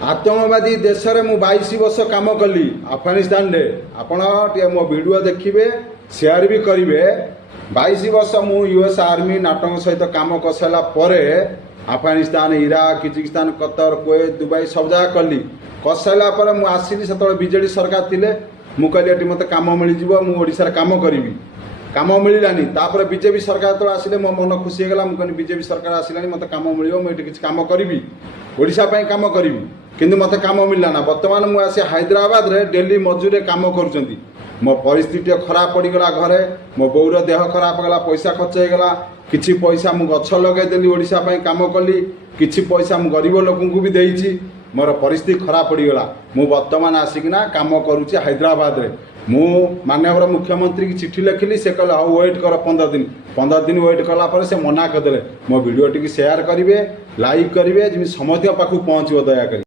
आतंकवादी देश में मु 22 वर्ष काम कली अफगानिस्तान रे। आपण मो वीडियो देखिए शेयर भी करेंगे। 22 वर्ष मु यूएस आर्मी नाटक सहित काम करसाला परे Afghanistan, Iraq, Kyrgyzstan, Qatar, Kuwait, Dubai सब जगह कली। करसाला परे मु आसिली से बीजेडी सरकार थिले। मु कहली मत काम मिल जाव, मुझे काम करी। काम मिलानी तापर बीजेपी सरकार तो आसिले मो मन खुशी होगा। मुझे बीजेपी सरकार आसला मत काम मिल, मुझे किसी काम करी, ओडिशा काम करी, किंतु मत काम मिलला ना। बर्तमान मुझे हैदराबाद रे डेली मजूरी काम कर। मो परिस्थिति खराब पड़गला, घरे मो बोर देह खराब गला, पैसा खर्च होगा। किछि पैसा मु गछ लगेदेली, ओडिशा काम कली, किछि पैसा मु गरीब लोक भी देइछि। मोर परिस्थिति खराब पड़गला। मु बर्तमान आसिकिना काम करुच्ची हैदराबाद रे। मु माननीय मुख्यमंत्री की चिट्ठी लिखिली, से कहले हाँ वेट कर 15 दिन वेट कला से मना करदे। मो वीडियो टी शेयर करेंगे, लाइक करेंगे, जमी समस्त पाखु पहुँचो दयाकोरी।